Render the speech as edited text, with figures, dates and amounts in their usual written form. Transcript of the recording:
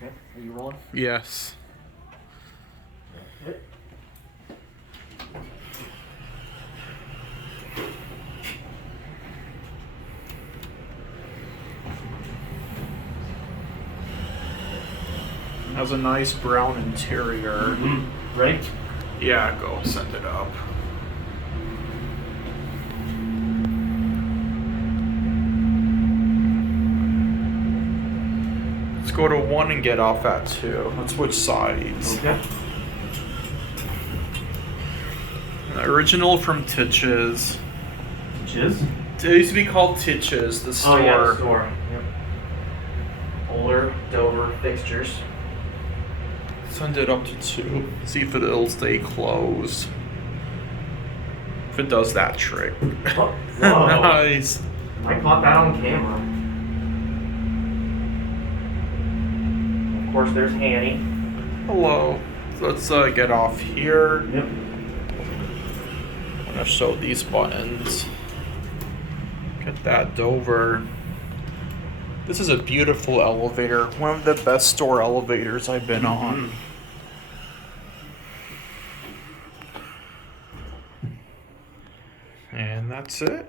Okay, are you rolling? Yes. Okay. Has a nice brown interior. Ready? Yeah, go send it up. Let's go to 1 and get off at 2. Let's switch sides. Okay. Original from Titche's. Titche's? It used to be called Titche's, the store. Oh yeah, the store. Yep. Older Dover fixtures. Send it up to 2. See if it'll stay closed. If it does that trick. Oh, whoa. Nice. I caught that on camera. Of course, there's Hanny. Hello. Let's get off here. Yep. I'm gonna show these buttons. Get that Dover. This is a beautiful elevator. One of the best store elevators I've been on. And that's it.